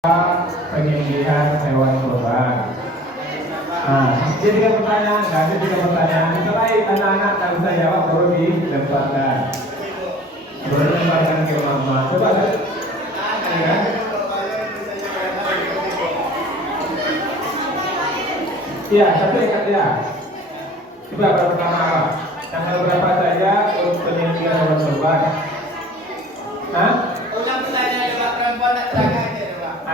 Penyembelihan hewan kurban. Jadi tiga pertanyaan, ada tiga pertanyaan. Setelah anak-anak tak bisa jawab baru dilemparkan. Baru dilemparkan ke mama. Coba kan? Ya. Iya, satu ikat dia. Coba pertama apa? Tanggal berapa saja untuk penyembelihan hewan kurban? Hah?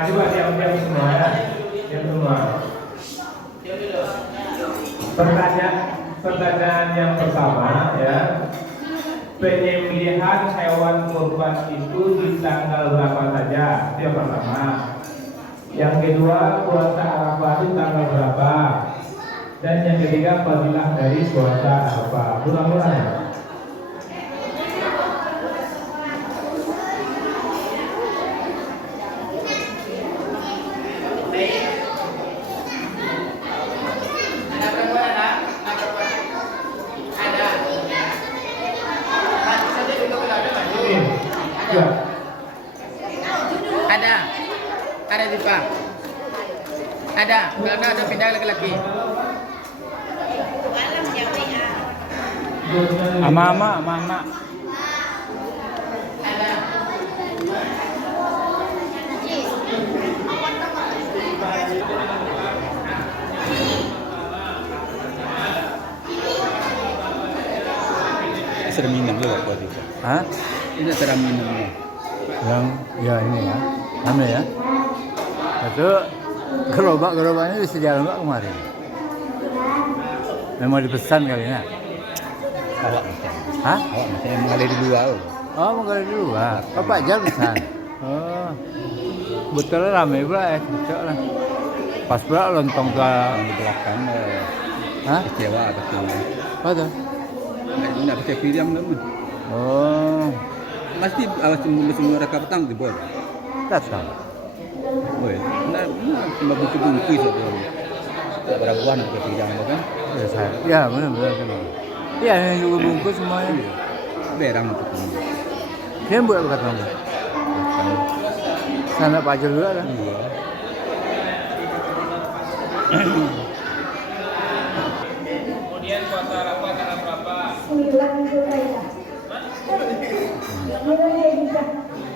Coba diam semua ya. Diam semua. Pertanyaan yang pertama ya. Penyembelihan hewan kurban itu di tanggal berapa saja? Itu yang pertama. Yang kedua, puasa Arafah itu tanggal berapa? Dan yang ketiga, fadilah dari puasa Arafah. Ulang-ulang ya. Ada di Pak. Ada, karena ada pindah laki-laki. Ama. Ada. Sering minum juga buat itu. Hah? Ini sering minumnya. Yang ya ini ya. Ame ya. Itu gerobaknya disediakan enggak kemarin? Memang dipesan kali ya. Awak macam. Hah? Awak macam yang mengalir di luar. Oh, mengalir di luar. Bapak jam pesan. Oh. Betul lah ramai pula ya. Betul lah. Pas pula lontong ke Di belakang. Hah? Kecewa betul. Apa tuh? Nak percaya pilihan teman. Oh, Pasti awas semua mereka petang di bawah. datang. Oh ya. Nak cuma bungkus atau tak berabuan ke pilihan kan? Ya saya. Ya benar kan. Iya, yang juga bungkus semuanya. Berang untuk kamu. Dia buat apa kamu? Sana pajak juga kan? Iya. Kemudian puasa Arafah tanggal berapa? 9 Zulhijjah.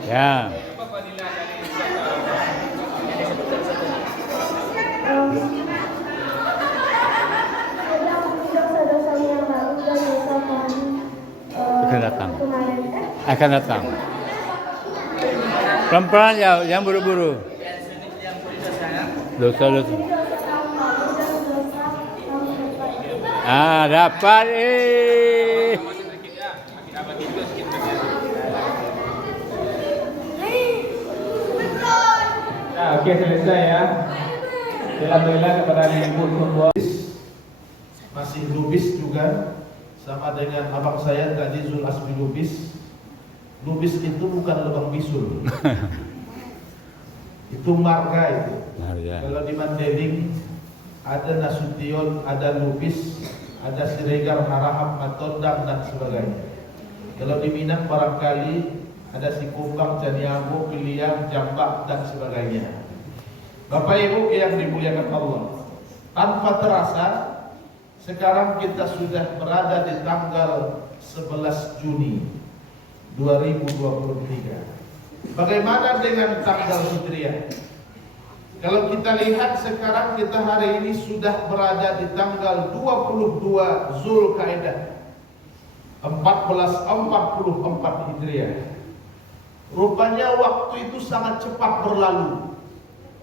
Ya. Apa fadilah dari puasa Arafah? Sedang dosa-dosanya yang lalu dan dosa Akan datang. kemarin. Akan datang. Pelan-pelan ya, yang buru-buru. Dosa. Dapat Nah, oke selesai ya. Alhamdulillah kepada Ibu semua. Masih Lubis juga sama dengan abang saya tadi Zul Asmi Lubis. Lubis itu bukan lubang bisul. Itu marga itu. Marga. Kalau di Mandailing ada Nasution, ada Lubis, ada Siregar, Harahap, Matondang dan sebagainya. Kalau di Minang barangkali ada Sikumbang, Caniago, Piliang, Jambak dan sebagainya. Bapak Ibu yang dimuliakan Allah, tanpa terasa sekarang kita sudah berada di tanggal 11 Juni 2023. Bagaimana dengan tanggal Hijriah? Kalau kita lihat sekarang kita hari ini sudah berada di tanggal 22 Zulkaidah 1444 Hijriah. Rupanya waktu itu sangat cepat berlalu.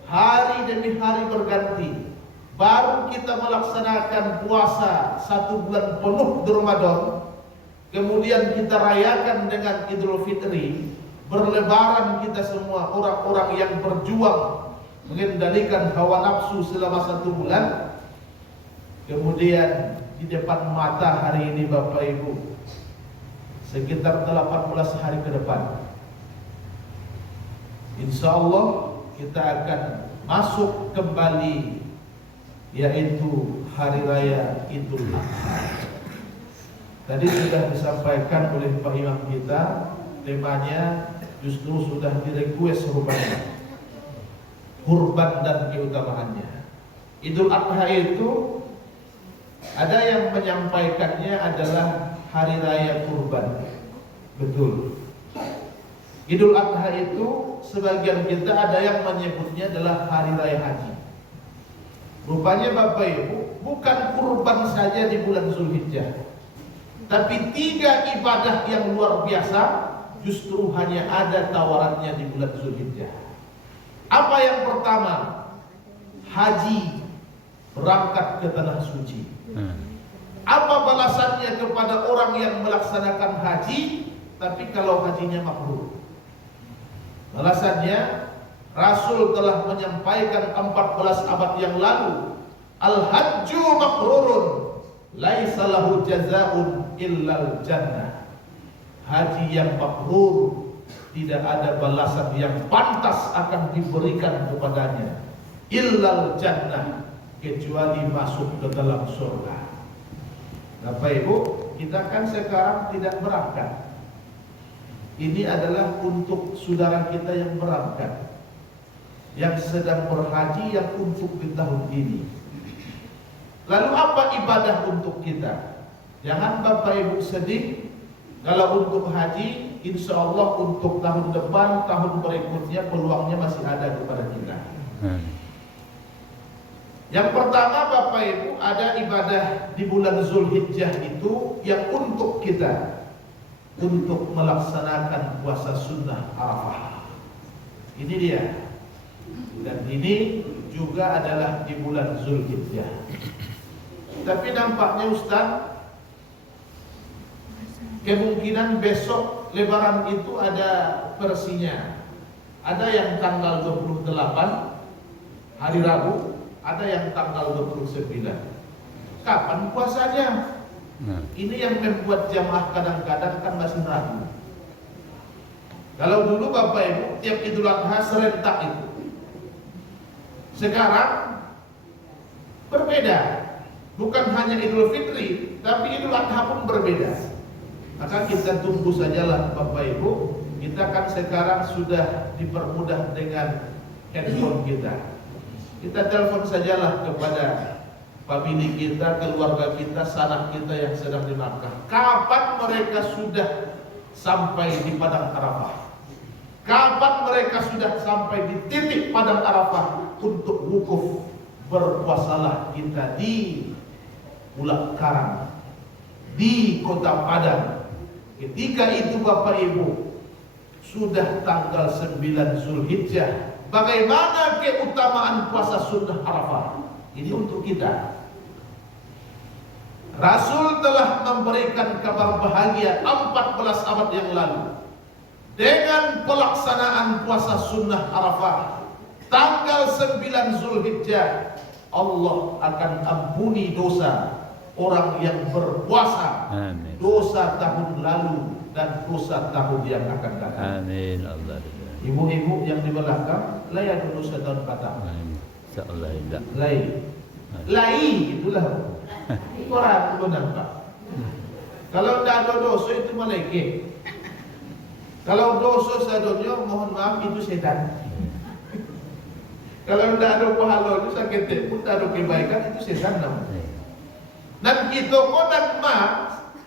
Hari demi hari berganti. Baru kita melaksanakan puasa 1 bulan penuh di Ramadan. Kemudian kita rayakan dengan Idul Fitri. Berlebaran kita semua orang-orang yang berjuang mengendalikan hawa nafsu selama 1 bulan. Kemudian di depan mata hari ini Bapak Ibu, sekitar 18 hari ke depan, insya Allah kita akan masuk kembali, yaitu Hari Raya Idul Adha. Tadi sudah disampaikan oleh Pak Imam kita, temanya justru sudah direquest rupanya. kurban dan keutamaannya. Idul Adha itu ada yang menyampaikannya adalah hari raya kurban. Betul. Idul Adha itu sebagian kita ada yang menyebutnya adalah hari raya haji. Rupanya Bapak Ibu, bukan kurban saja di bulan Zulhijjah, tapi 3 ibadah yang luar biasa justru hanya ada tawarannya di bulan Zulhijjah. Apa yang pertama? Haji, berangkat ke tanah suci. Apa balasannya kepada orang yang melaksanakan haji tapi kalau hajinya mabrur? Balasannya, Rasul telah menyampaikan 14 abad yang lalu, al-hajju mabrurun laisa lahu jazaa'un illal jannah. Haji yang mabrur tidak ada balasan yang pantas akan diberikan kepadanya illal jannah, kecuali masuk ke dalam surga. Bapak Ibu, kita kan sekarang tidak berangkat. Ini adalah untuk saudara kita yang berangkat, yang sedang berhaji, yang untuk di tahun ini. Lalu apa ibadah untuk kita? Jangan Bapak Ibu sedih. Kalau untuk haji, insya Allah untuk tahun depan, tahun berikutnya peluangnya masih ada kepada kita. Yang pertama Bapak Ibu, ada ibadah di bulan Zulhijjah itu yang untuk kita, untuk melaksanakan puasa sunnah Arafah. Ini dia. Dan ini juga adalah di bulan Zulhijjah. Tapi nampaknya Ustaz, kemungkinan besok Lebaran itu ada versinya. Ada yang tanggal 28 hari Rabu, ada yang tanggal 29. Kapan puasanya? Ini yang membuat jamaah kadang-kadang kan masih ragu. Kalau dulu Bapak Ibu tiap Idul Adha serentak itu. Sekarang berbeda. Bukan hanya Idul Fitri, tapi Idul Adha pun berbeda. Maka kita tunggu sajalah Bapak Ibu. Kita kan sekarang sudah dipermudah dengan handphone kita. Kita telepon sajalah kepada famili kita, keluarga kita, sanak kita yang sedang di Makkah. Kapan mereka sudah sampai di padang Arafah? Kapan mereka sudah sampai di titik padang Arafah untuk wukuf? Berpuasalah kita di Pulau Karang, di Kota Padang. Ketika itu Bapak Ibu sudah tanggal 9 Zulhijjah. Bagaimana keutamaan puasa sunnah Arafah? Ini untuk kita. Rasul telah memberikan kabar bahagia 14 abad yang lalu. Dengan pelaksanaan puasa sunnah Arafah tanggal 9 Zulhijjah, Allah akan ampuni dosa orang yang berpuasa. Amin. Dosa tahun lalu dan dosa tahun yang akan datang. Amin Allah. Ibu-ibu yang di belakang, layan dosa tahun batang. Insyaallah tidak. Lai itulah. Orang belum nampak. Kalau tidak ada dosa itu malaikat. Kalau dosa sadonya, mohon maaf itu setan. Kalau tidak ada pahala itu sakit pun tidak ada kebaikan itu setan namanya. Dan kita dan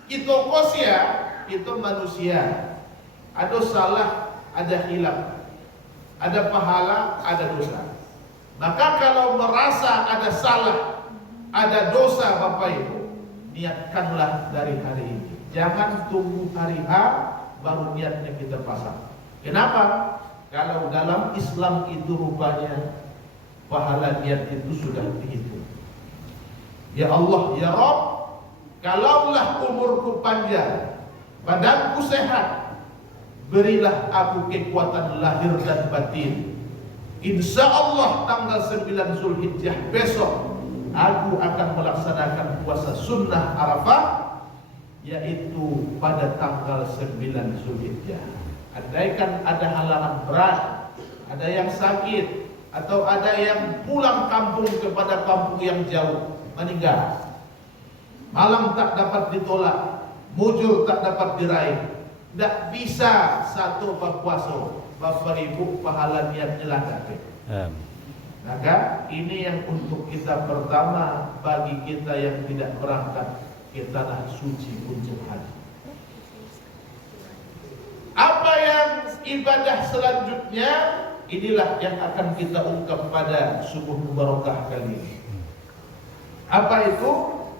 kita kosia, itu manusia. Ada salah, ada hilaf, ada pahala, ada dosa. Maka kalau merasa ada salah, ada dosa Bapak Ibu, niatkanlah dari hari ini. Jangan tunggu hari H baru niatnya kita pasang. Kenapa? Kalau dalam Islam itu rupanya pahala niat itu sudah dihitung. Ya Allah, ya Rabb, kalaulah umurku panjang, badanku sehat, berilah aku kekuatan lahir dan batin. Insya Allah tanggal 9 Zulhijjah besok aku akan melaksanakan puasa sunnah Arafah, yaitu pada tanggal 9 Zulhijjah. Andaikan ada halangan berat, ada yang sakit, atau ada yang pulang kampung kepada kampung yang jauh, meninggal, malam tak dapat ditolak, mujur tak dapat diraih, tidak bisa satu berpuasa, Bapak Ibu pahala niatnya lah. Maka ini yang untuk kita pertama bagi kita yang tidak berangkat ke tanah suci untuk haji. Apa yang ibadah selanjutnya? Inilah yang akan kita ungkap pada subuh mubarakah kali ini. Apa itu?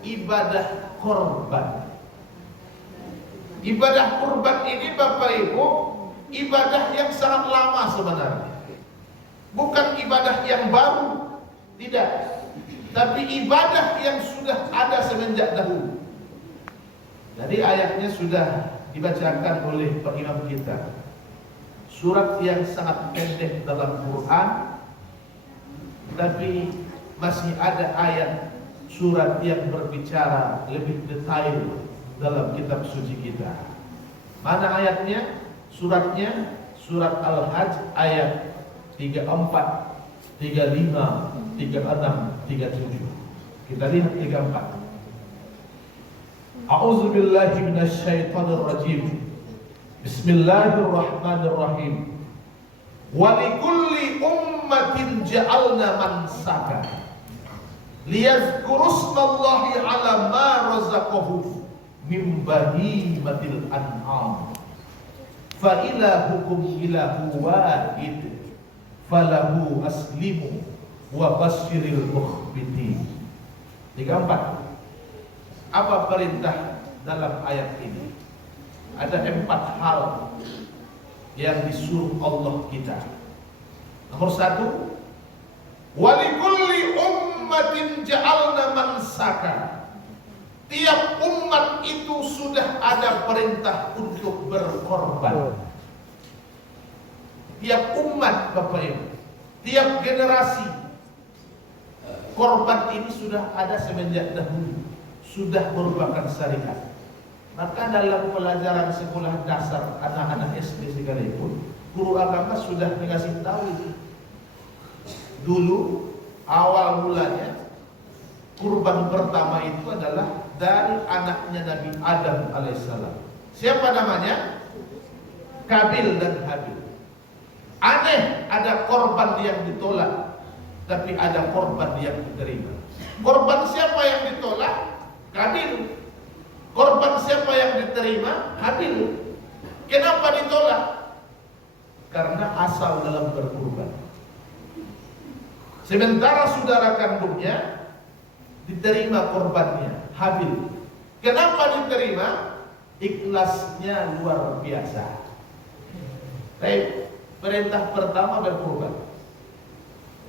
Ibadah korban. Ibadah kurban ini Bapak Ibu, ibadah yang sangat lama sebenarnya. Bukan ibadah yang baru, tidak. Tapi ibadah yang sudah ada semenjak dahulu. Jadi ayatnya sudah dibacakan oleh Pak Imam kita. Surat yang sangat pendek dalam Quran, tapi masih ada ayat surat yang berbicara lebih detail dalam kitab suci kita. Mana ayatnya? Suratnya surat Al-Hajj ayat 34, 35, 36, 37. Kita lihat 34. A'udzu billahi minasyaitonir rajim. Bismillahirrahmanirrahim. Wa likulli ummatin ja'alna mansaka liyazkurusmallahi 'ala ma razaqahum min bahimatil an'am. Fa ilahukum ilahu wahid falahu aslimu wa basyiril mukhbitin. 34. Apa perintah dalam ayat ini? Ada 4 hal yang disuruh Allah kita. Nomor 1, walikulli ummatin ja'alna mansaka. Tiap umat itu sudah ada perintah untuk berkorban. Tiap umat Bapak Ibu, tiap generasi, korban ini sudah ada semenjak dahulu, sudah merupakan syariat. Maka dalam pelajaran sekolah dasar anak-anak SD sekalipun, guru agama sudah dikasih tahu itu. Dulu awal mulanya kurban pertama itu adalah dari anaknya Nabi Adam alaihissalam. Siapa namanya? Kabil dan Habil. Aneh, ada korban yang ditolak, tapi ada korban yang diterima. Korban siapa yang ditolak? Kabil. Korban siapa yang diterima? Habil. Kenapa ditolak? Karena asal dalam berkurban. Sementara saudara kandungnya diterima korbannya, Habil. Kenapa diterima? Ikhlasnya luar biasa. Baik, perintah pertama berkurban.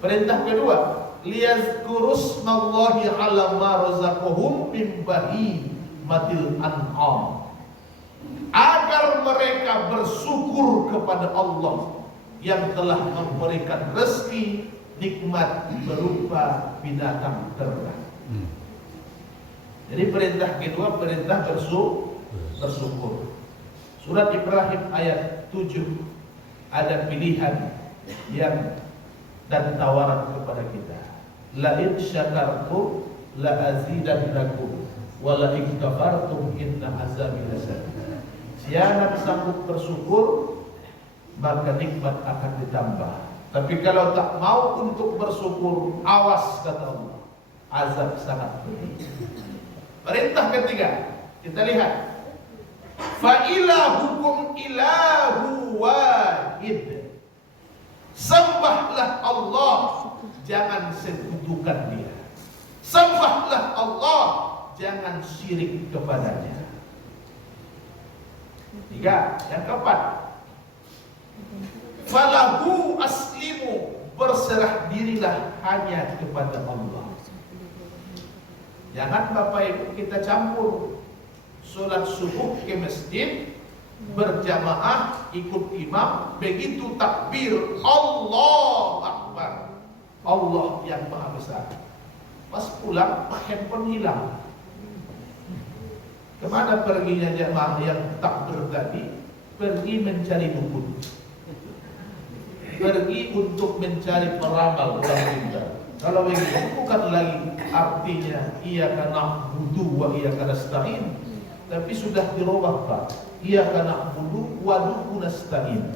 Perintah kedua, liyazkurusmallahi 'ala ma razaqahum min bahimatil an'am. Agar mereka bersyukur kepada Allah yang telah memberikan rezeki nikmat berupa binatang ternak. Jadi perintah kedua, perintah bersyukur. Surat Ibrahim ayat 7 ada pilihan yang dan tawaran kepada kita. La in syakartum la azidannakum wa la in kafartum inna azabi lasadid. Siapa sanggup bersyukur, maka nikmat akan ditambah. Tapi kalau tak mau untuk bersyukur, awas kata Allah, azab sangat pedih. Perintah ketiga, kita lihat. Fa ilahukum ilahu wahid. Sembahlah Allah, jangan sekutukan Dia. Sembahlah Allah, jangan syirik kepadanya. 3, yang keempat, falahu aslimu, berserah dirilah hanya kepada Allah. Jangan Bapak Ibu kita campur sholat subuh ke masjid berjamaah ikut imam, begitu takbir Allahu Akbar, Allah yang maha besar. Pas pulang handphone hilang. Kemana perginya jamaah yang takbir tadi? Pergi mencari dukun, pergi untuk mencari peramal orang pintar. Kalau begitu bukan lagi artinya iyyaka na'budu wa iyyaka nasta'in, tapi sudah dirubah Pak, iyyaka na'budu wa nasta'in.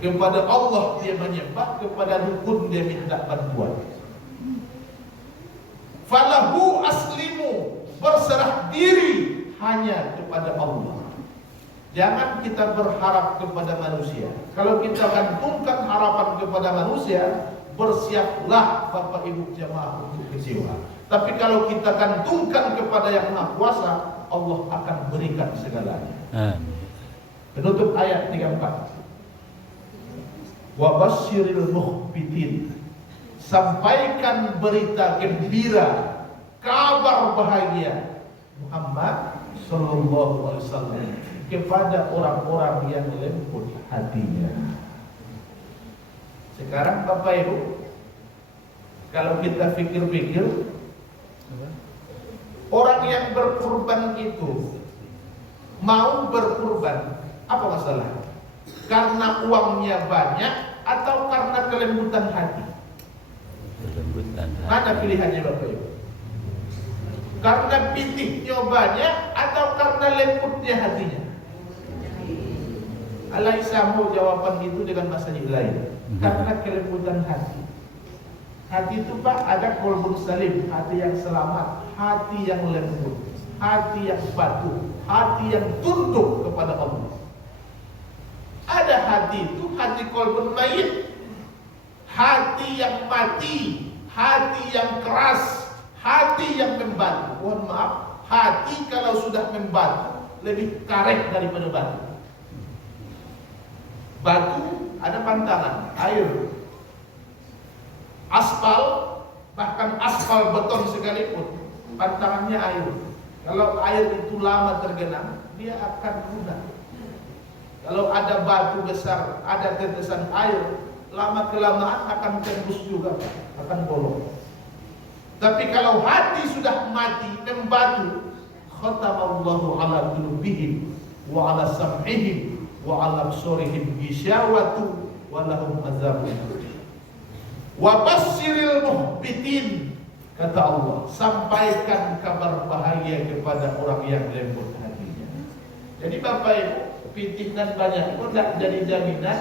Kepada Allah dia menyembah, kepada dukun dia minta bantuan. Falahu aslimu, berserah diri hanya kepada Allah. Jangan kita berharap kepada manusia. Kalau kita gantungkan harapan kepada manusia, bersiaplah Bapak Ibu jamaah untuk kecewa. Tapi kalau kita gantungkan kepada Yang Maha Kuasa, Allah akan berikan segalanya. Penutup ayat 34. Wa basyiril mukhbitin, sampaikan berita gembira, kabar bahagia Muhammad sallallahu alaihi wasallam kepada orang-orang yang lembut hatinya. Sekarang Bapak Ibu, kalau kita pikir-pikir, orang yang berkurban itu mau berkurban, apa masalah? Karena uangnya banyak atau karena kelembutan hati? Mana pilihannya Bapak Ibu? Karena pitihnya banyak atau karena lembutnya hatinya? Alaihissalam jawaban itu dengan masalah lain. Karena kelembutan hati. Hati itu Pak ada qalbun salim, hati yang selamat, hati yang lembut, hati yang patuh, hati yang tunduk kepada Allah. Ada hati itu hati qalbun mayit, hati yang mati, hati yang keras, hati yang membatu. Mohon maaf, hati kalau sudah membatu lebih karet daripada batu. Batu ada pantangan, air, aspal, bahkan aspal beton sekalipun pantangannya air. Kalau air itu lama tergenang, dia akan lunak. Kalau ada batu besar, ada tetesan air, lama kelamaan akan tembus juga, akan bolong. Tapi kalau hati sudah mati, membatu, khatamallahu ala qulubihim wa ala sam'ihim wa ala absarihim ghisyawatu wa lahum azabun. Wa basyiril muhbitin, kata Allah, sampaikan kabar bahagia kepada orang yang lembut hatinya. Jadi Bapak Ibu, pitih dan banyak itu tidak jadi jaminan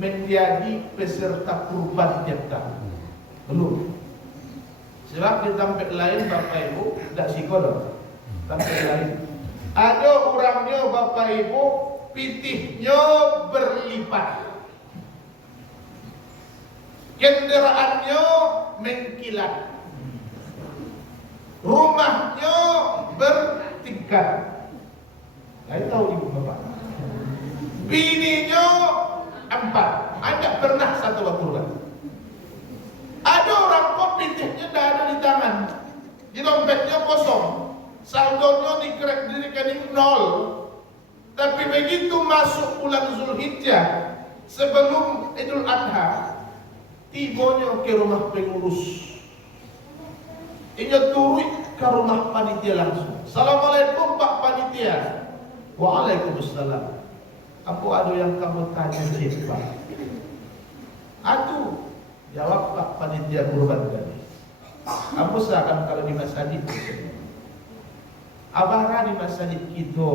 menjadi peserta kurban tiap tahun. Belum. Sebab di tempat lain Bapak Ibu tidak sikodok. Tempat lain ada orangnya Bapak Ibu pitihnya berlipat, kendaraannya mengkilat, rumahnya bertingkat. Saya tahu ibu bapak. Bininya 4, ada pernah satu kurban. Ada orang kok pitihnya tidak ada di tangan, di dompetnya kosong, saldonya di rekening 0. Tapi begitu masuk bulan Zulhijjah sebelum Idul Adha, tibanya ke rumah pengurus. Ini turun ke rumah panitia langsung. Assalamualaikum Pak Panitia. Waalaikumsalam. Apa ada yang kamu tanya sih Pak? Aduh, jawab Pak Panitia kurban tadi. Apa seakan kalau di masjid? Abara di masjid kita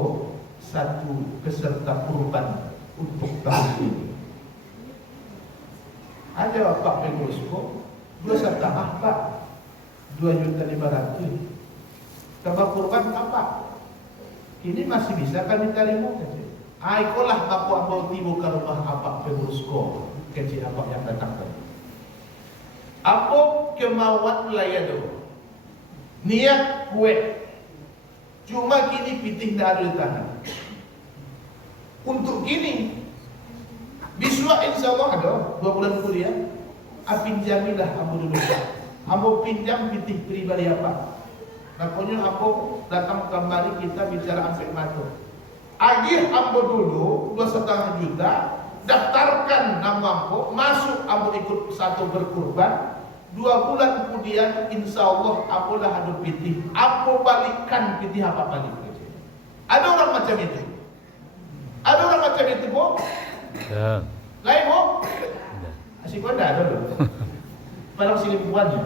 satu peserta kurban untuk tahun ini. Ada Pak pengurus kok 2,5 Pak, 2.500.000. Kalau kurban apa? Ini masih bisa kan diterima kecil. Aikolah aku ambil timu ke rumah apa pengurus kok kecil apa yang datang tadi. Apa kemauan layado? Niat kue. Cuma kini pitih tidak ada di tangan. Untuk kini biswa insya Allah ada 2 bulan kuliah. Pinjamilah ambo dulu. Ambo pinjam pitih pribadi apa? Makanya aku datang kembali kita bicara sampai mati. Agih ambo dulu 2,5 juta, daftarkan nama ambo, masuk ambo ikut satu berkurban. 2 bulan kemudian insya Allah ambo dah ada pitih. Ambo balikkan pitih apa balik. Ada orang macam itu. Ada orang macam itu, Bu? Ya. Lain, Bu? Asyik kau ada loh. Padahal selingkuhannya.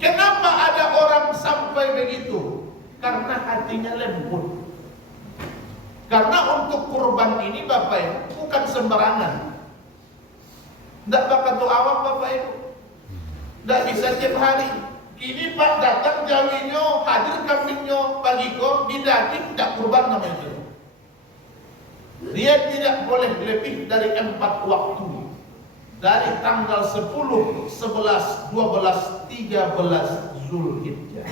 Kenapa ada orang sampai begitu? Karena hatinya lembut. Karena untuk kurban ini Bapak Ibu bukan sembarangan. Tidak bakal tuh awak Bapak Ibu. Tidak bisa tiap hari. Kini Pak datang jawinyo, hadir kambingnya pagi kok didaging, tidak kurban namanya itu. Dia tidak boleh lebih dari 4 waktu. Dari tanggal 10, 11, 12, 13 Zulhijjah.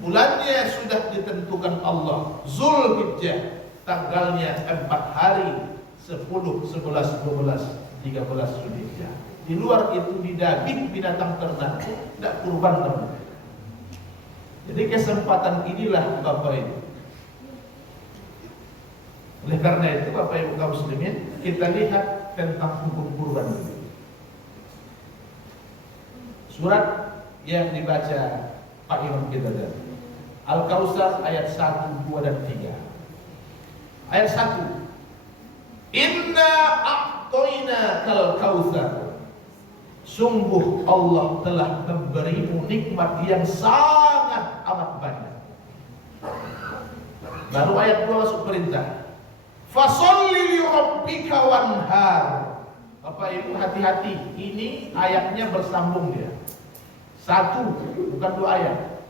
Bulannya sudah ditentukan Allah, Zulhijjah. Tanggalnya 4 hari, 10, 11, 12, 13 Zulhijjah. Di luar itu didaging binatang ternak, tidak kurban namanya. Jadi kesempatan inilah Bapak Ibu. Oleh karena itu Bapak Ibu kaum muslimin, kita lihat tentang hukum kurban ini. Surat yang dibaca Pak Imam kita tadi, Al-Kautsar ayat 1, 2 dan 3. Ayat 1. Inna a'toina kal kautsar. Sungguh Allah telah memberimu nikmat yang sangat amat banyak. Baru ayat 2 masuk perintah. Fasholli li rabbika wanhar. Bapak Ibu hati-hati, ini ayatnya bersambung dia. Satu, bukan 2 ayat.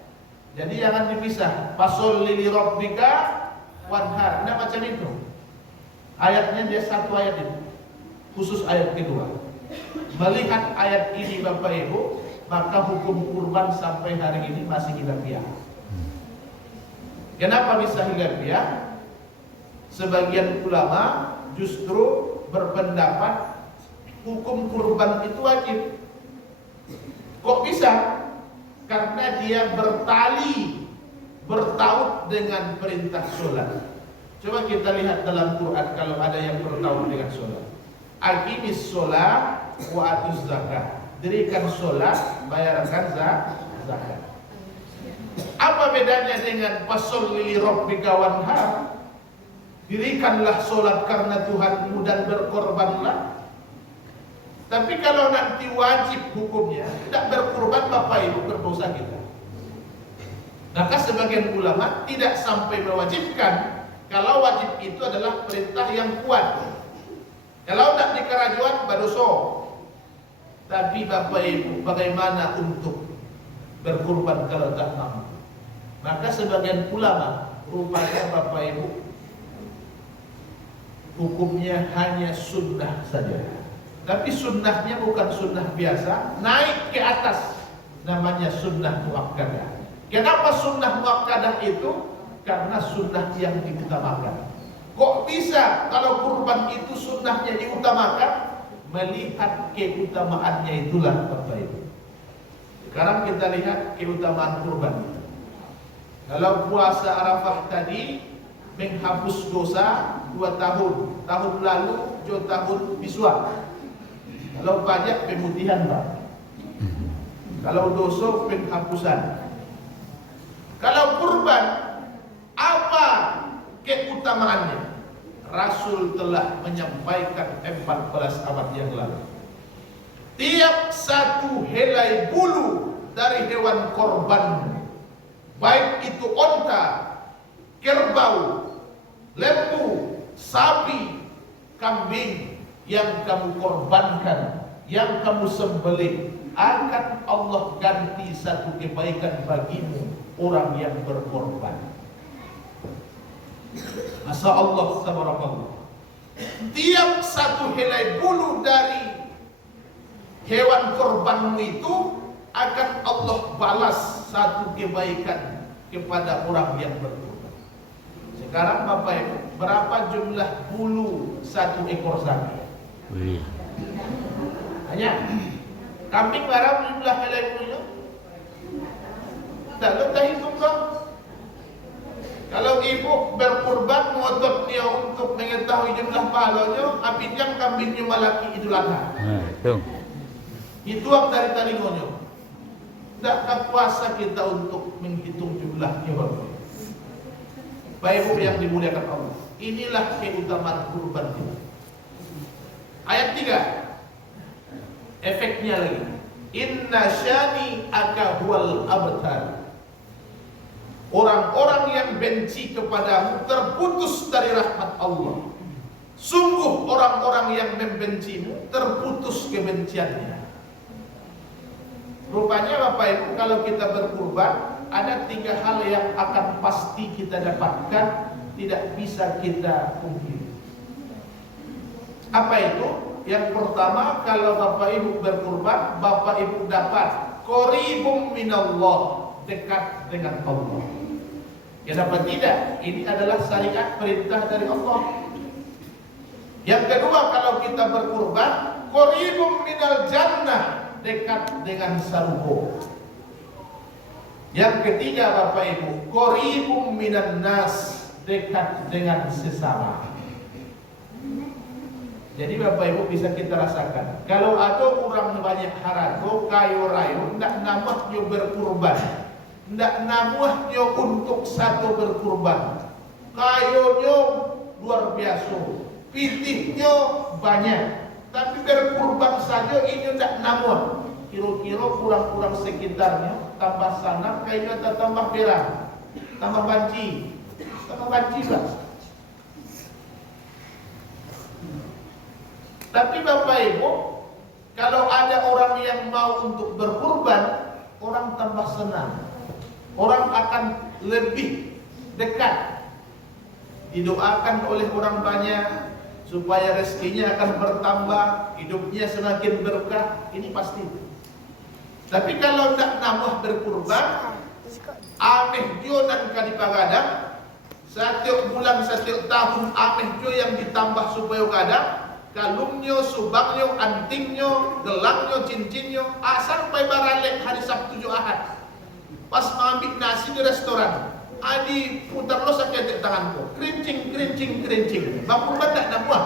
Jadi jangan dipisah. Fasholli li rabbika wanhar. Tidak macam itu. Ayatnya dia 1 ayat itu. Khusus ayat kedua. Melihat ayat ini Bapak Ibu, maka hukum kurban sampai hari ini masih hilafiah. Kenapa bisa hilafiah? Sebagian ulama justru berpendapat hukum kurban itu wajib. Kok bisa? Karena dia bertaut dengan perintah sholat. Coba kita lihat dalam Quran kalau ada yang bertaut dengan sholat. Aqimis sholat wa atuz zakat. Dirikan sholat, bayarkan zakat. Apa bedanya dengan fasholli li rabbika wanhar? Dirikanlah sholat karena Tuhanmu dan berkorbanlah. Tapi kalau nanti wajib hukumnya, tidak berkorban Bapak Ibu berdosa kita. Maka sebagian ulama tidak sampai mewajibkan kalau wajib itu adalah perintah yang kuat. Kalau tidak di kerajuan berdosa. Tapi Bapak Ibu, bagaimana untuk berkorban kalau tak mampu? Maka sebagian ulama rupanya Bapak Ibu hukumnya hanya sunnah saja. Tapi sunnahnya bukan sunnah biasa, naik ke atas, namanya sunnah muakkadah. Kenapa sunnah muakkadah itu? Karena sunnah yang diutamakan. Kok bisa kalau kurban itu sunnahnya diutamakan? Melihat keutamaannya itulah Bapak Ibu. Sekarang kita lihat keutamaan kurban. Kalau puasa Arafah tadi menghapus dosa 2 tahun. Tahun lalu 2 tahun biswa. Kalau pajak pemutihan Pak. Kalau dosa penghapusan. Kalau kurban apa keutamaannya? Rasul telah menyampaikan 14 abad yang lalu. Tiap satu helai bulu dari hewan korban, baik itu onta, kerbau, lembu, sapi, kambing yang kamu korbankan, yang kamu sembelih, akan Allah ganti satu kebaikan bagimu, orang yang berkorban. Masya Allah, subhanallah. Tiap satu helai bulu dari hewan korbanmu itu akan Allah balas satu kebaikan kepada orang yang berkorban. Sekarang Bapak Ibu, berapa jumlah bulu satu ekor sapi? Hanya kambing berapa jumlah helai bulunya? Tak letak hitung kau. Kalau ibu berkurban mengototnya untuk mengetahui jumlah pahalanya, apinya kambingnya malaki Idul Adha. Itu dari talingonya. Tidakkah puasa kita untuk menghitung jumlahnya Bapak? Bapak Ibu yang dimuliakan Allah. Inilah keutamaan kurban kita. Ayat 3. Efeknya lagi. Inna syani aka huwal abtar. Orang-orang yang benci kepadamu terputus dari rahmat Allah. Sungguh orang-orang yang membencimu terputus kebenciannya. Rupanya Bapak Ibu, kalau kita berkurban, ada 3 hal yang akan pasti kita dapatkan, tidak bisa kita pungkiri. Apa itu? Yang pertama, kalau Bapak Ibu berkurban, Bapak Ibu dapat qaribum minallah, dekat dengan Allah. Ya dapat tidak? Ini adalah syariat perintah dari Allah. Yang kedua, kalau kita berkurban, qaribum minal jannah, dekat dengan surga. Yang ketiga Bapak Ibu, qaribum minan nas, dekat dengan sesama. Jadi Bapak Ibu bisa kita rasakan, kalau ada orang banyak harato, kayo rayo, ndak namahnya berkurban, ndak namahnya untuk satu berkurban, kayonyo luar biasa, pitihnya banyak, tapi berkurban saja ini ndak namuh. Kira-kira kurang-kurang sekitarnya, tambah sana kayaknya tambah merah, tambah banci lah. Tapi Bapak Ibu, kalau ada orang yang mau untuk berkurban, orang tambah senang, orang akan lebih dekat, didoakan oleh orang banyak supaya rezekinya akan bertambah, hidupnya semakin berkah, ini pasti. Tapi kalau tidak nambah berkurban, ameh jo dan kadipagadang, setiap bulan, setiap tahun ameh jo yang ditambah supaya kadang, kalungnya, subangnya, antingnya, gelangnya, cincinnya, sampai baralek hari Sabtu jo Ahad. Pas mengambil nasi di restoran, adi putar lo sakit tanganku, kerincing. Bang kurban tak nambah.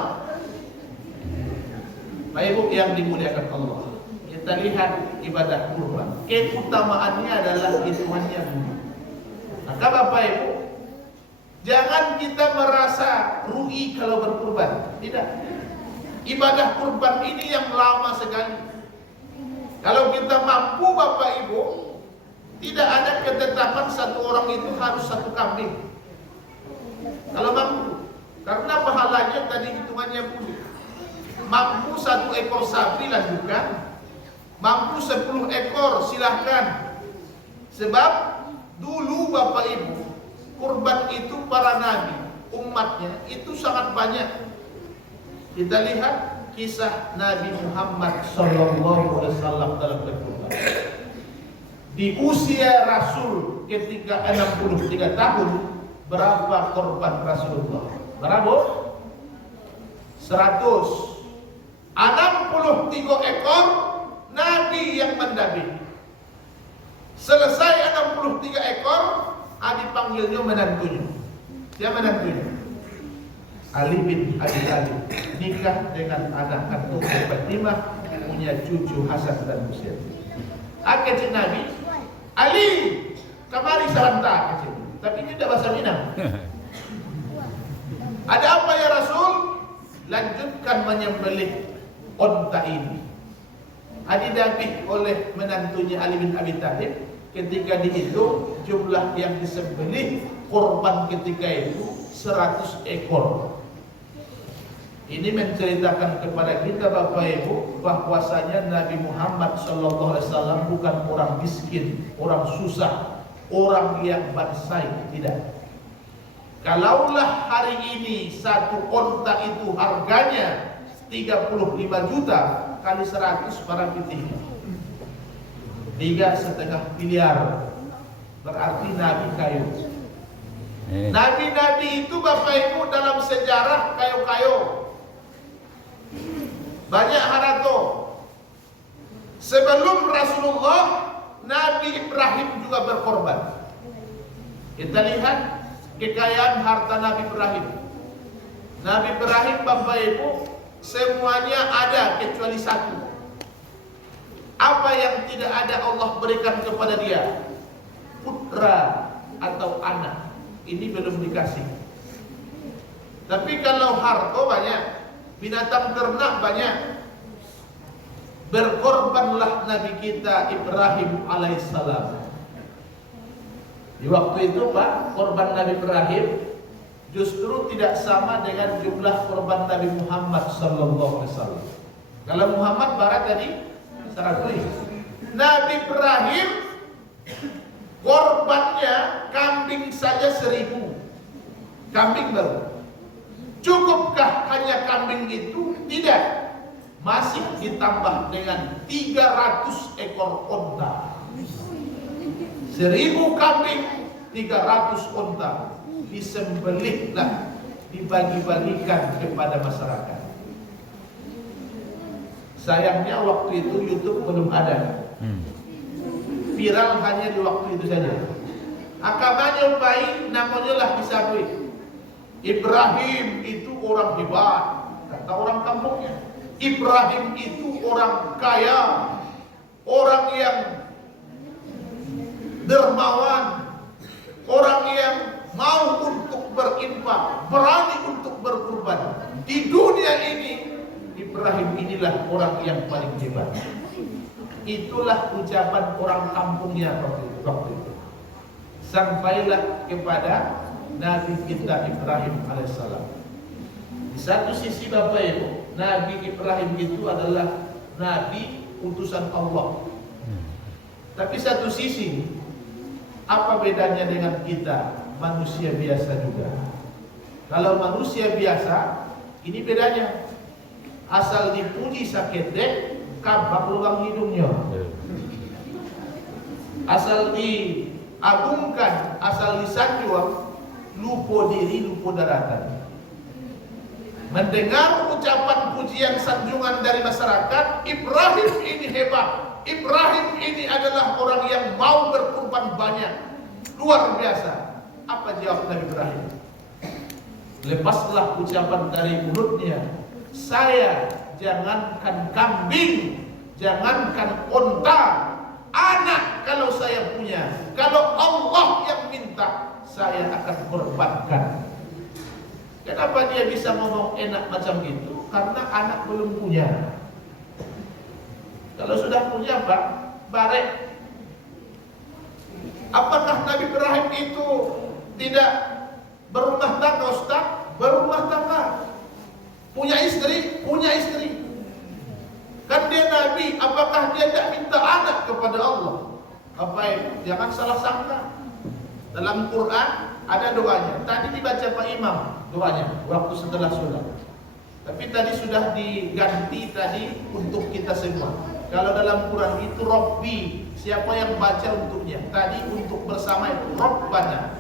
Bapak Ibu yang dimuliakan Allah, kita lihat ibadah kurban, keutamaannya adalah hitungannya dulu. Maka Bapak Ibu, jangan kita merasa rugi kalau berkurban. Tidak. Ibadah kurban ini yang lama sekali. Kalau kita mampu Bapak Ibu, tidak ada ketetapan satu orang itu harus satu kambing. Kalau mampu, karena pahalanya tadi hitungannya pulih. Mampu 1 ekor sapi lanjutkan, mampu 10 ekor silahkan. Sebab dulu Bapak Ibu, kurban itu para nabi, umatnya itu sangat banyak. Kita lihat kisah Nabi Muhammad SAW dalam berkurban. Di usia Rasul ketika 63 tahun, berapa korban Rasulullah? Berapa? 100. 63 ekor Nabi yang mendampingi. Selesai 63 ekor, dipanggilnya menantunya. Siapa menantunya? Ali bin Abi Thalib, nikah dengan anak kandung Fatimah, punya cucu Hasan dan Husain. Kecil Nabi, Ali, kemari salam tak kecil. Tapi ini tidak bahasa Minang. Ada apa ya Rasul? Lanjutkan menyembelih onta ini. Didapih oleh menantunya Ali bin Abi Thalib. Ketika dihitung jumlah yang disembelih korban ketika itu 100 ekor. Ini menceritakan kepada kita Bapak Ibu bahwasanya Nabi Muhammad SAW bukan orang miskin, orang susah, orang yang bansai, tidak. Kalaulah hari ini satu onta itu harganya 35 juta kali 100 para pitih, 3,5 miliar, berarti Nabi kayu. Nabi-nabi itu Bapak Ibu dalam sejarah kayo-kayo. Banyak harato. Sebelum Rasulullah, Nabi Ibrahim juga berkorban. Kita lihat kekayaan harta Nabi Ibrahim. Nabi Ibrahim Bapak Ibu semuanya ada kecuali satu. Apa yang tidak ada Allah berikan kepada dia? Putra atau anak. Ini belum dikasih. Tapi kalau harta banyak, binatang ternak banyak. Berkorbanlah Nabi kita Ibrahim alaihissalam. Di waktu itu Pak, korban Nabi Ibrahim justru tidak sama dengan jumlah korban Nabi Muhammad sallallahu alaihi wasallam. Kalau Muhammad barat tadi 100. Nabi Ibrahim korbannya kambing saja 1000. Kambing baru. Cukupkah hanya kambing itu? Tidak. Masih ditambah dengan 300 ekor onta. 1000 kambing, 300 onta. Disembelihlah, dibagi-bagikan kepada masyarakat. Sayangnya waktu itu YouTube belum ada. Viral hanya di waktu itu saja. Akamanya baik, namanya lah disabui. Ibrahim itu orang hebat, kata orang kampungnya. Ibrahim itu orang kaya, orang yang dermawan, orang yang mau untuk berinfak, berani untuk berkorban. Di dunia ini, Ibrahim inilah orang yang paling hebat. Itulah ucapan orang kampungnya waktu itu. Sampailah kepada Nabi kita Ibrahim alaihissalam. Di satu sisi Bapak Ibu, Nabi Ibrahim itu adalah Nabi utusan Allah. Tapi satu sisi, apa bedanya dengan kita manusia biasa juga? Kalau manusia biasa, ini bedanya. Asal dipuji sakit dek, kabak lubang hidungnya. Asal diagungkan, asal disanjung, lupa diri, lupa daratan. Mendengar ucapan pujian sanjungan dari masyarakat, Ibrahim ini hebat. Ibrahim ini adalah orang yang mau berkorban banyak. Luar biasa. Apa jawab Nabi Ibrahim? Lepaslah ucapan dari mulutnya. Saya jangankan kambing, jangankan onta, anak kalau saya punya, kalau Allah yang minta, saya akan korbankan. Kenapa dia bisa ngomong enak macam itu? Karena anak belum punya. Kalau sudah punya Pak, barek. Apakah Nabi Ibrahim itu tidak berumah tangga Ustaz? Berumah tangga. Punya istri? Punya istri. Kan dia Nabi, apakah dia tidak minta anak kepada Allah? Jangan salah sangka. Dalam Quran ada doanya. Tadi dibaca Pak Imam doanya waktu setelah sholat. Tapi tadi sudah diganti tadi untuk kita semua. Kalau dalam Quran itu Rabbi, siapa yang baca untuknya? Tadi untuk bersama itu Rabbana.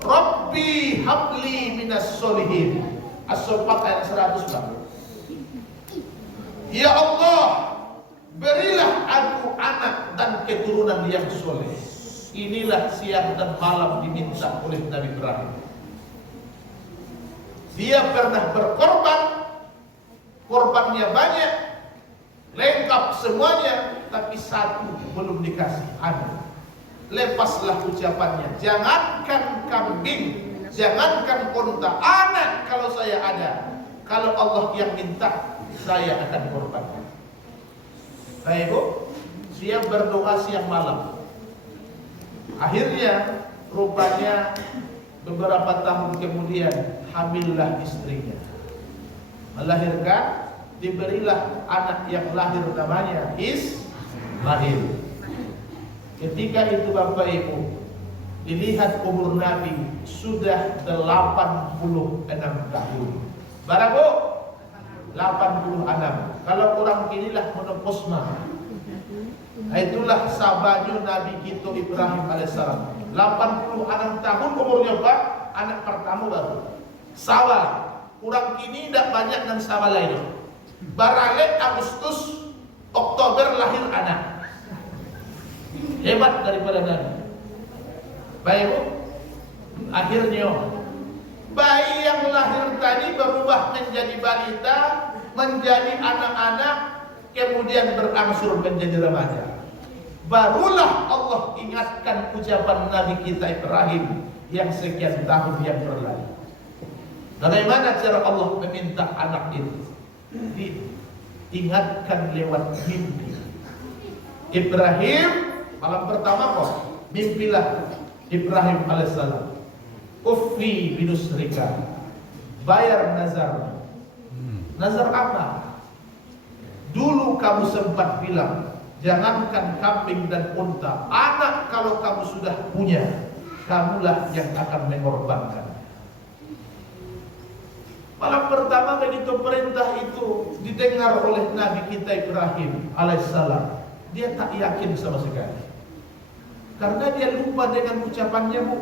Rabbi habli minas solihin. As-Saffat ayat 100 Pak. Ya Allah, berilah aku anak dan keturunan yang soleh. Inilah siang dan malam diminta oleh Nabi Ibrahim. Dia pernah berkorban, korbannya banyak, lengkap semuanya, tapi satu belum dikasih, anak. Lepaslah ucapannya, jangankan kambing, jangankan unta, anak kalau saya ada. Kalau Allah yang minta, saya akan korbankan. Baik Bu, dia berdoa siang malam. Akhirnya rupanya beberapa tahun kemudian hamillah istrinya, melahirkan, diberilah anak yang lahir namanya Ismail. Ketika itu Bapak Ibu, dilihat umur Nabi sudah 86 tahun. Barang Bu, 86. Kalau orang inilah monoposma. Itulah sahabatnya Nabi kita Ibrahim alaihissalam. 86 tahun umurnya Pak, anak pertama baru. Sawah. Orang kini tidak banyak dan sawah lain. Barangkali Agustus, Oktober lahir anak. Hebat daripada Nabi. Baik Bu, akhirnya bayi yang lahir tadi berubah menjadi balita, menjadi anak-anak, kemudian berangsur menjadi remaja. Barulah Allah ingatkan ucapan Nabi kita Ibrahim yang sekian tahun yang berlalu. Bagaimana cara Allah meminta anak itu? Diingatkan lewat mimpi. Ibrahim malam pertama kok mimpilah Ibrahim alaihissalam, uffi binusrika, bayar nazar. Nazar apa? Dulu kamu sempat bilang, jangankan kambing dan unta, anak kalau kamu sudah punya, kamulah yang akan mengorbankan. Malam pertama begitu perintah itu didengar oleh Nabi kita Ibrahim alaihissalam, dia tak yakin sama sekali. Karena dia lupa dengan ucapannya, Bu.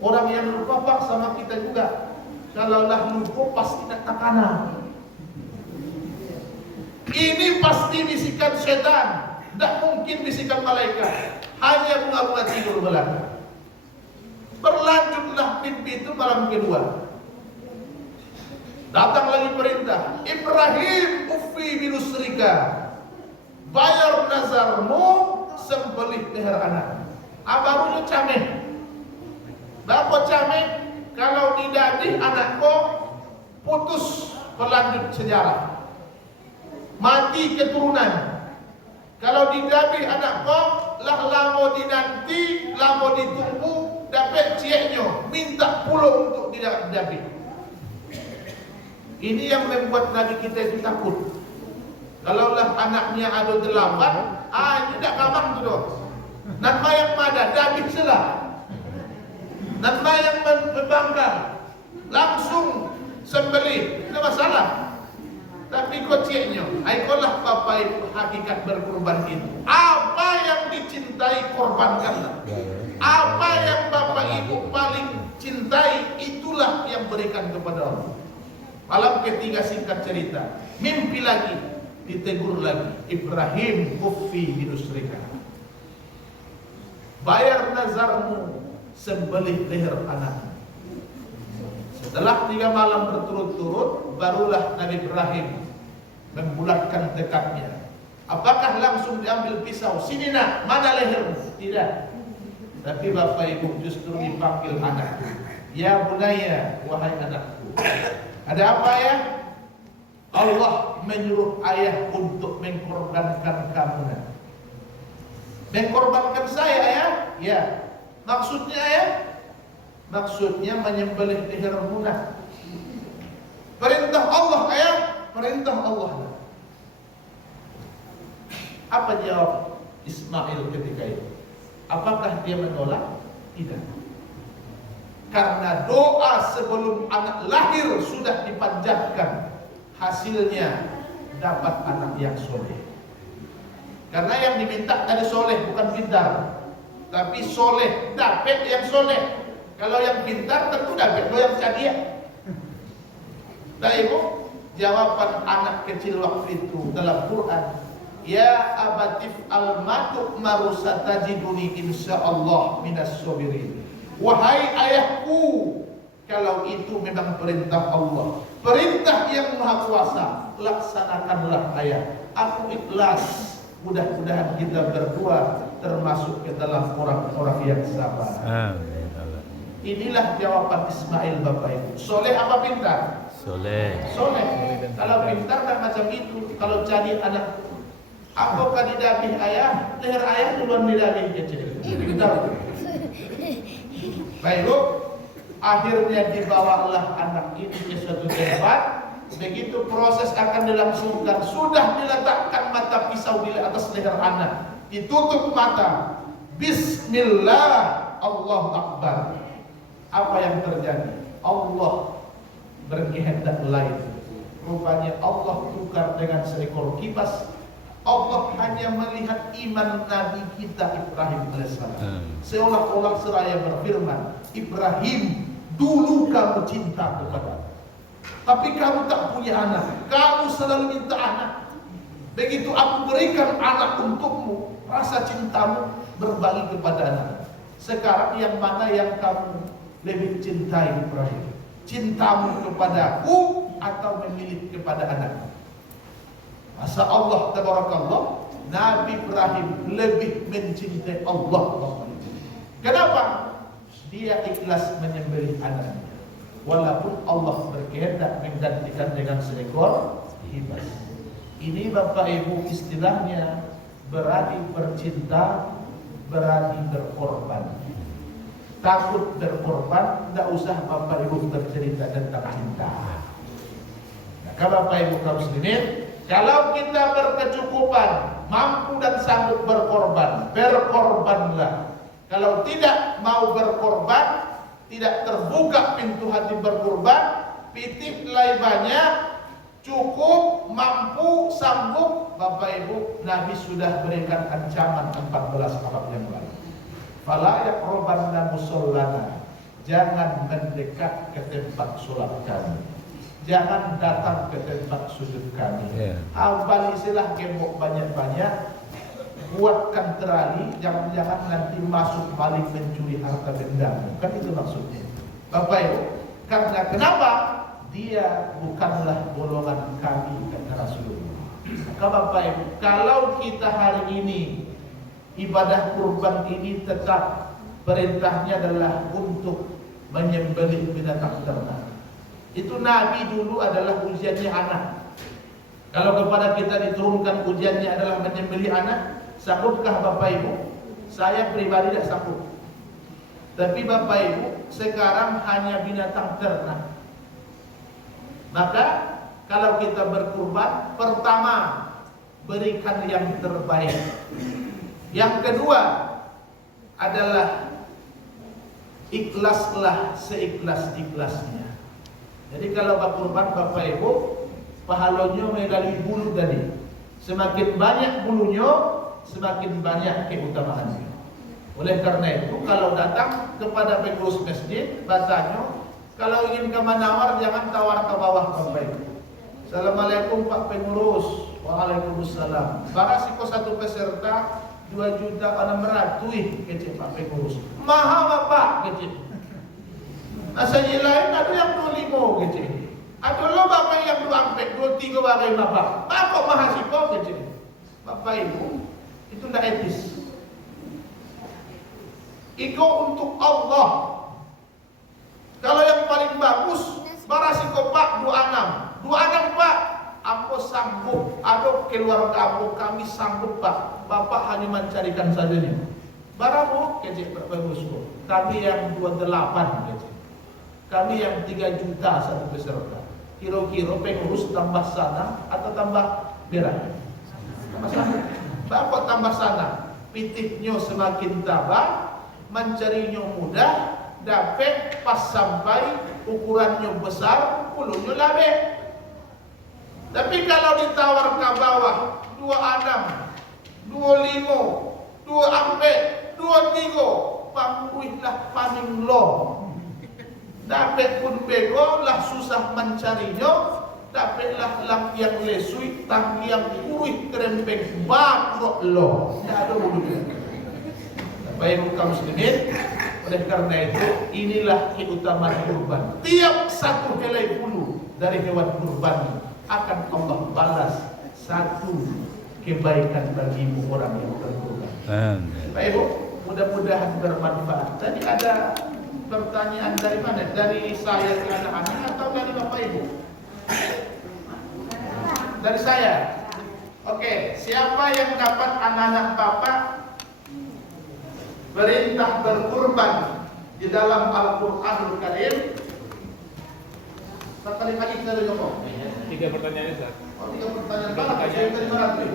Orang yang lupa Pak sama kita juga. Kalaulah lupa pasti nak takana. Ini pasti bisikan setan, tidak mungkin bisikan malaikat. Hanya bunga-bunga tidur belaka. Berlanjutlah mimpi itu malam kedua. Datang lagi perintah, Ibrahim uffi binusrika, bayar nazarmu, sembelih leher anak. Abarunya cameh. Bako cameh, kalau didadih anakku putus pelanjut sejarah. Mati keturunan. Kalau didabih anak kau, lah lamo dinanti, lamo ditunggu, dapat cieknya, minta pulau untuk didabih. Ini yang membuat Nabi kita itu takut. Kalaulah anaknya ada 8, ini tak kaman tu doh. Nan mayang mada, dabih selah. Nan mayang membangkang, langsung sembelih, tidak masalah. Tapi koceknya, ikolah Bapak Ibu hakikat berkorban itu. Apa yang dicintai korbankanlah. Apa yang Bapak Ibu paling cintai, itulah yang berikan kepada Allah. Malam ketiga singkat cerita, mimpi lagi, ditegur lagi, Ibrahim uffi binusrika, bayar nazarmu, sembelih leher anak. Setelah 3 malam berturut-turut, barulah Nabi Ibrahim membulatkan tekadnya. Apakah langsung diambil pisau? Sini nak, mana lehermu? Tidak. Tapi Bapak Ibu justru dipanggil anakku. Ya bunaya, wahai anakku. Ada apa ya? Allah menyuruh ayah untuk mengkorbankan kamu. Mengkorbankan saya ayah? Ya. Maksudnya ayah? Maksudnya menyembelih leher munah. Perintah Allah ayah, perintah Allah. Apa jawab Ismail ketika itu? Apakah dia menolak? Tidak. Karena doa sebelum anak lahir sudah dipanjatkan, hasilnya dapat anak yang soleh. Karena yang diminta tadi soleh, bukan pintar, tapi soleh, dapat yang soleh. Kalau yang pintar tentu dapat yang cadia. Nah ibu, jawaban anak kecil waktu itu dalam Quran, ya abatif al-matu marusatajiduni insyaallah minas sabirin. Wahai ayahku, kalau itu memang perintah Allah, perintah yang maha kuasa, laksanakanlah ayah. Aku ikhlas. Mudah-mudahan kita berdua termasuk ke dalam orang-orang yang sabar. Amin. Inilah jawaban Ismail Bapak Ibu. Soleh apa pintar? Soleh. Soleh. Kalau pintar tak macam itu. Kalau jadi anak, apakah didabih ayah? Leher ayah duluan didabih kecil. Pintar. Baik, akhirnya dibawalah anak ini ke suatu tempat. Begitu proses akan dilangsungkan, sudah diletakkan mata pisau di atas leher anak, ditutup mata. Bismillah, Allahu Akbar. Apa yang terjadi? Allah berkehendak lain. Rupanya Allah tukar dengan seekor kipas. Allah hanya melihat iman Nabi kita Ibrahim alaihissalam. Seolah-olah seraya berfirman, Ibrahim, dulu kamu cinta kepada, tapi kamu tak punya anak. Kamu selalu minta anak. Begitu aku berikan anak untukmu, rasa cintamu berbagi kepada anak. Sekarang yang mana yang kamu lebih cintai Ibrahim? Cintamu kepadaku atau memilih kepada anak? Masa Allah tabarakallah, Nabi Ibrahim lebih mencintai Allah. Kenapa? Dia ikhlas menyembelih anaknya, walaupun Allah berkehendak menggantikan dengan seekor kibas. Ini Bapak Ibu istilahnya berani bercinta, berani berkorban. takut berkorban, tidak usah Bapak Ibu bercerita tentang cinta. Maka Bapak Ibu kaum muslimin, kalau kita berkecukupan, mampu dan sanggup berkorban, berkorbanlah. Kalau tidak mau berkorban, tidak terbuka pintu hati berkorban, pitip lai banyak, cukup, mampu, sanggup, Bapak Ibu, Nabi sudah berikan ancaman 14 abad yang lalu. Fala yaqrabanna musallana, jangan mendekat ke tempat sholat kami, jangan datang ke tempat sujud kami. Awal istilah gembok banyak-banyak, buatkan terali, jangan-jangan nanti masuk balik mencuri harta bendamu. Kan itu maksudnya. Bapak Ibu, karena kenapa? Dia bukanlah golongan kami, kata Rasulullah. Maka Bapak Ibu, kalau kita hari ini ibadah kurban ini tetap perintahnya adalah untuk menyembelih binatang ternak. Itu Nabi dulu adalah ujiannya anak. Kalau kepada kita diturunkan ujiannya adalah menyembelih anak, sanggupkah Bapak Ibu? Saya pribadi tidak sanggup. Tapi Bapak Ibu, sekarang hanya binatang ternak. Maka kalau kita berkurban, pertama berikan yang terbaik. Yang kedua adalah ikhlaslah seikhlas-ikhlasnya. Jadi kalau berkurban Bapak Ibu, pahalanya megali bulu tadi. Semakin banyak bulunya, semakin banyak keutamaannya. Oleh karena itu, kalau datang kepada pengurus masjid, bertanya, kalau ingin ke Manawar jangan tawar ke bawah Bapak Ibu. Assalamualaikum Pak Pengurus. Waalaikumsalam. Barasiko satu peserta 2.600.000 kecil Pak Pengurus. Mahal Bapak kecil. Asal lain ada yang 25 kecil. Ada lo Bapak yang 23 bagai Bapak. Bapak mahasiswa kecil. Bapak Ibu, itu tidak etis. Iko untuk Allah. Kalau yang paling bagus, barasiko Pak 26 Pak, aku sanggup, ada keluarga aku, kami sanggup Pak. Bapak hanya mencarikan saja nih. Baramu kecil Pak Bagusku. Kami yang 28 kecil. Kami yang 3 juta satu peserta. Kira-kira pengurus tambah sana atau tambah berat? Tambah sana. Bapak tambah sana. Pitihnya semakin tabah, mencarinya mudah. Dapat pas sampai ukurannya besar, puluhnya labeh. Tapi kalau ditawar ke bawah 26, 25, 23, pangkuihlah paling low. Dapat pun bego lah susah mencarinya. Dapatlah lang yang lesui, tang yang kurih kerempeng bakrok lo. Tidak ada bulunya. Bapak Ibu kaum muslimin, oleh karena itu inilah keutamaan kurban. Tiap satu helai bulu dari hewan kurban akan Allah balas satu kebaikan bagi orang yang berkurban. Bapak Ibu, mudah-mudahan bermanfaat. Tadi ada pertanyaan dari mana? Dari saya ke anak-anak atau dari Bapak Ibu? Dari saya. Oke, siapa yang dapat anak-anak Bapak perintah berkurban di dalam Al-Qur'anul Karim? Sekali lagi kita ngomong. 3 pertanyaan itu. Oh, 3 pertanyaan. Saya terima kasih.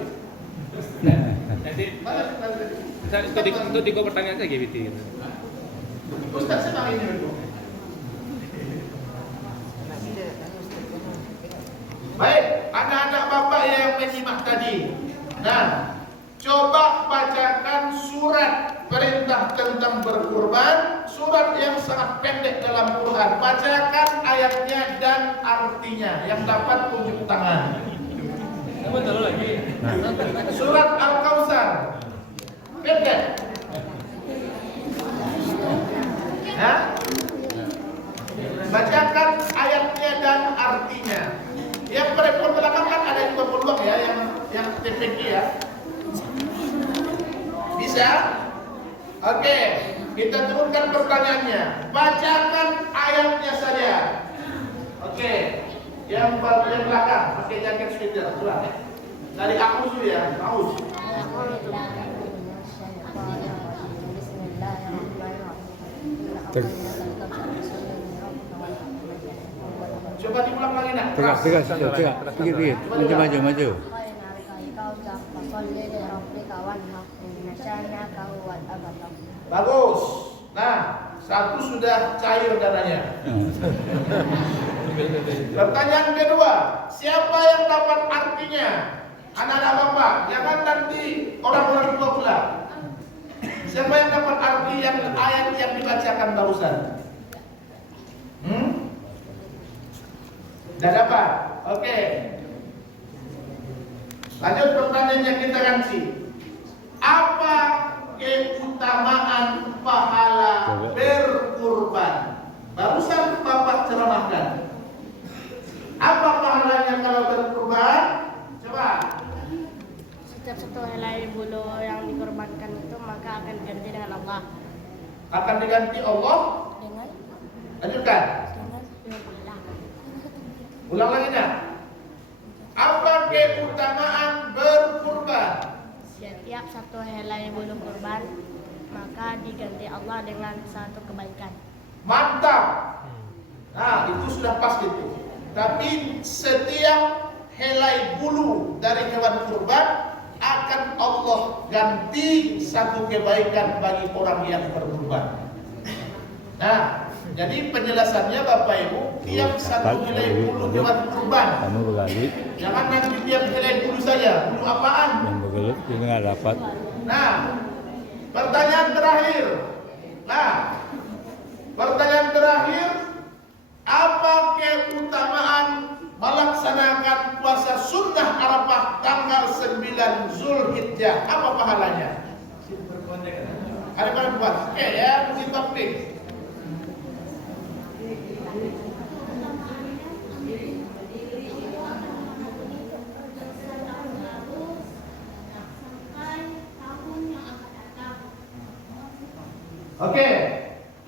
Nanti untuk 3 pertanyaan saja gitu. Ustaz senang ini dulu. Baik, anak-anak Bapak yang menyimak tadi. Nah, coba bacakan surat perintah tentang berkurban, surat yang sangat pendek dalam Quran. Bacakan ayatnya dan artinya. Yang dapat tunjuk tangan. Betul lagi. Surat Al-Kautsar. Pendek. Nah, bacakan ayatnya dan artinya. Yang perempuan belakang kan ada juga peluang ya, yang TPG ya. Bisa? Oke, kita turunkan pertanyaannya. Bacakan ayatnya saja. Oke, yang belakang pakai jaket sweater, tulang ya. Dari aku dulu ya, aus. Coba diulang lagi nak. Tegak, sedikit. Maju. Bagus. Nah, satu sudah cair dananya. Pertanyaan kedua, siapa yang dapat artinya? Anak-anak bapak, jangan nanti orang-orang tua pula. Siapa yang dapat arti yang ayat yang dibacakan barusan? Tidak dapat. Oke. Lanjut pertanyaan yang kita kasih. Apa keutamaan pahala berkurban? Barusan Bapak ceramahkan. Apa pahalanya kalau berkurban? Coba. Setiap satu helai bulu yang dikorbankan itu maka akan diganti dengan Allah. Akan diganti Allah? Dengan Lanjutkan. pahala. Ulang lagi nak. Apa keutamaan berkurban? Setiap satu helai bulu kurban maka diganti Allah dengan satu kebaikan. Mantap. Nah, itu sudah pas gitu. Tapi setiap helai bulu dari hewan kurban akan Allah ganti satu kebaikan bagi orang yang berkurban. Nah, jadi penjelasannya Bapak Ibu, tiap satu helai bulu hewan kurban. Kamu begali, Jangan nanti tiap helai bulu saja. Bulu apaan? yang begelut juga nggak dapat. Nah, pertanyaan terakhir. Pertanyaan terakhir, apa keutamaan melaksanakan puasa sunnah Arafah tanggal 9 Zulhijjah? Apa pahalanya? Ada perempuan? Oke ya, mungkin topik. Oke,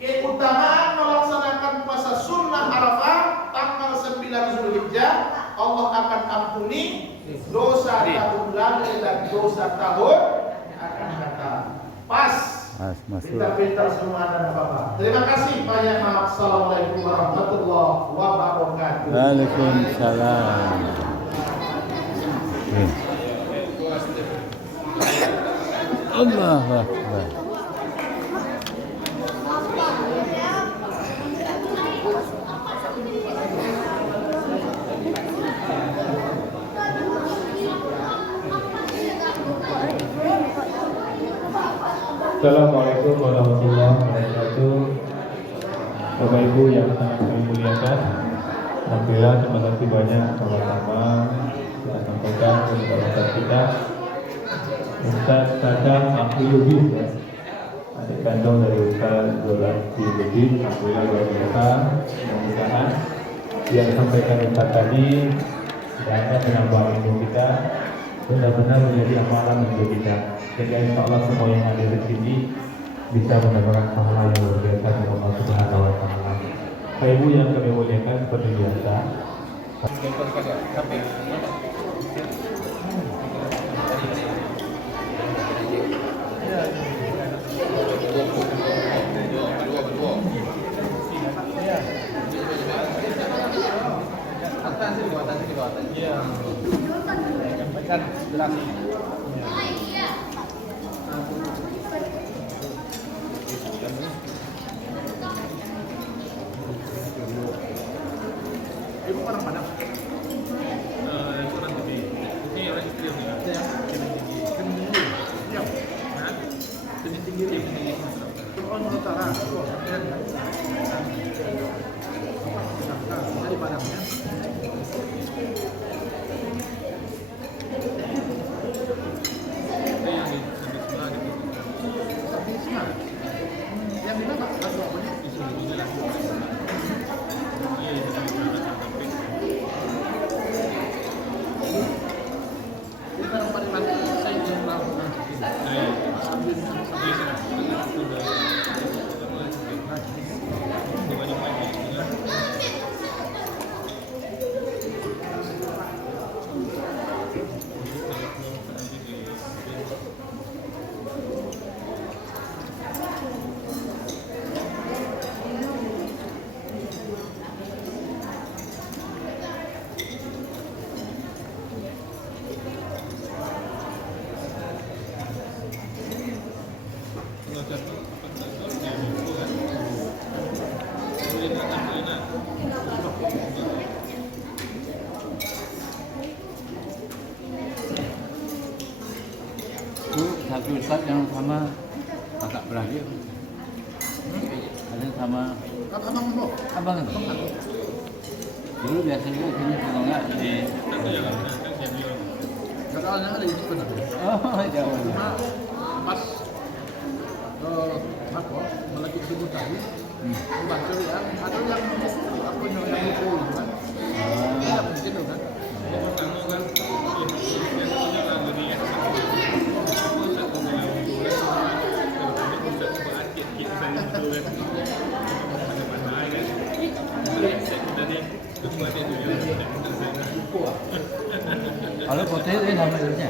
keutamaan melaksanakan puasa sunnah Arafah tanggal 9 Zulhijjah, Allah akan ampuni dosa tahun lalu dan dosa tahun akan datang. Pas. Masuk. Pintar-pintar semua anak bapak. Terima kasih banyak. Assalamualaikum warahmatullahi wabarakatuh. Waalaikumsalam. Allahu Akbar. Assalamualaikum warahmatullahi wabarakatuh. Bapak Ibu yang sangat kami muliakan, alhamdulillah terima kasih banyak sama-sama kita sampaikan kepada Ustaz kita, Ustaz Sadam Akhiludin, adik kandung dari Ustaz Zolan Akhiludin. Alhamdulillah luar biasa. Mudah-mudahan yang disampaikan Ustaz tadi dapat menambah ilmu kita, benar-benar menjadi amalan untuk kita. Sehingga insya Allah semua yang ada di sini bisa mendapatkan pahala yang luar biasa dari Allah Subhanahu wa Ta'ala. Bapak Ibu yang kami muliakan, seperti biasa. Ibu orang mana? Itu nanti ini orang istri yang Turun utara. Dari Padangnya. Yang di mana? Itu satu ustaz yang sama kakak beradik. Ada yang sama abang itu. Dulu biasanya sini kalau nggak di Kakaknya ada di sebenarnya. oh jauh. Pas apa melekit tubuh tadi, baca yang ada yang apa yang itu kan, tidak mungkin dong kan. Kalau putih ini sama irnya.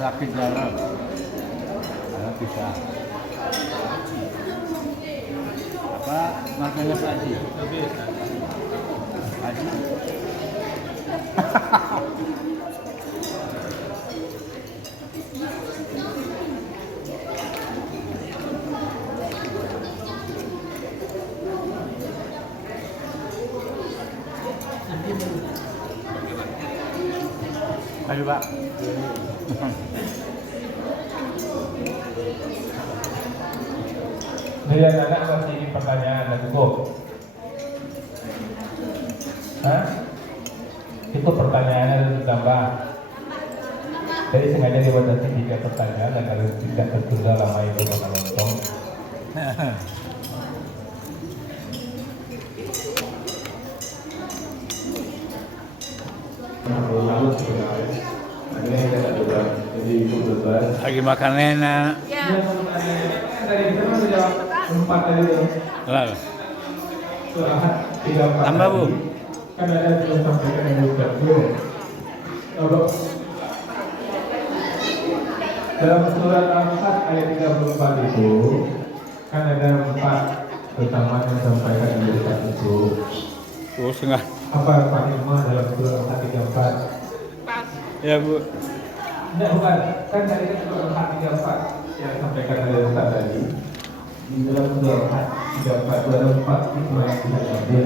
Lapis dalam, bisa. Apa makanya Pak Haji? Haji. Ayo Pak. Dari anak masih pertanyaan dan cukup. Hah? Itu pertanyaannya harus ditambah. Jadi sengaja dibuat nanti 3 pertanyaan agar tidak tertunda lama itu makan lontong. Lagi makan enak. Ya. Tadi kita mau jawab 4 tadi itu. Lalu. Surah 34 Tambah, Bu. tadi. Kan ada yang sampaikan yang belum. Kalau dalam surat Al-Fatihah ayat 34 itu kan ada 4 keutamaan yang disampaikan di surat itu. Oh, setengah. Apa Pak Ilma dalam surat Al-Fatihah 34? Ya, Bu. Tidak, bukan. Kan tadi kan surat Al-Fatihah 34 yang disampaikan oleh Ustaz tadi. Di dalam surat Al-Fatihah 34 itu ada 4 hikmah yang bisa diambil.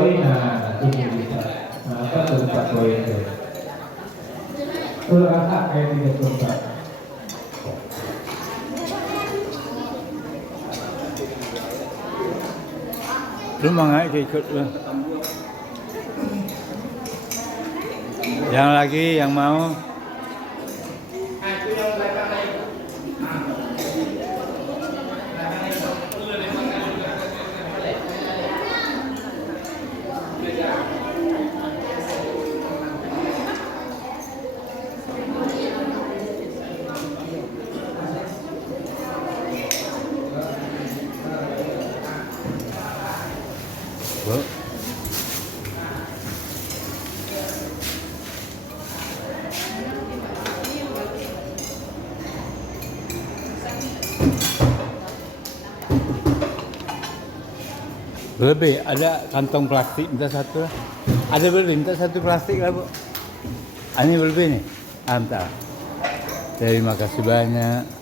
poin, nah itu bisa. Nah, kan 4 poin itu. Rasa kayak 34. Lu mau nggak ikut lu? Yang lagi yang mau? Bu. Lebih ada kantong plastik minta satu lah. Ada lebih minta satu plastik lah bu. Ini lebih nih. Minta. Terima kasih banyak.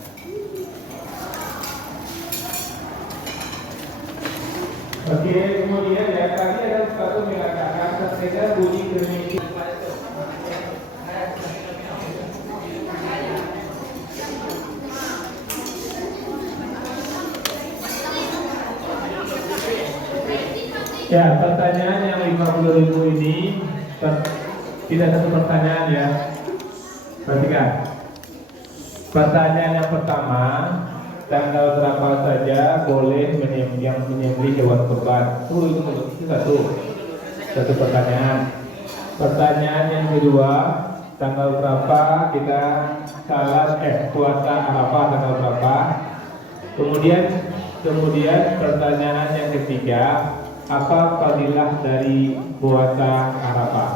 Oke, kemudian ya tadi ada satu mengatakan sepeda bunyi demikian. Ya, pertanyaan yang 50.000 ini tidak satu pertanyaan ya. Perhatikan. Pertanyaan yang pertama, tanggal berapa saja boleh menyembelih hewan kurban? Itu satu pertanyaan. Pertanyaan yang kedua, tanggal berapa kita salat puasa Arafah tanggal berapa? Kemudian pertanyaan yang ketiga, apa fadilah dari puasa Arafah?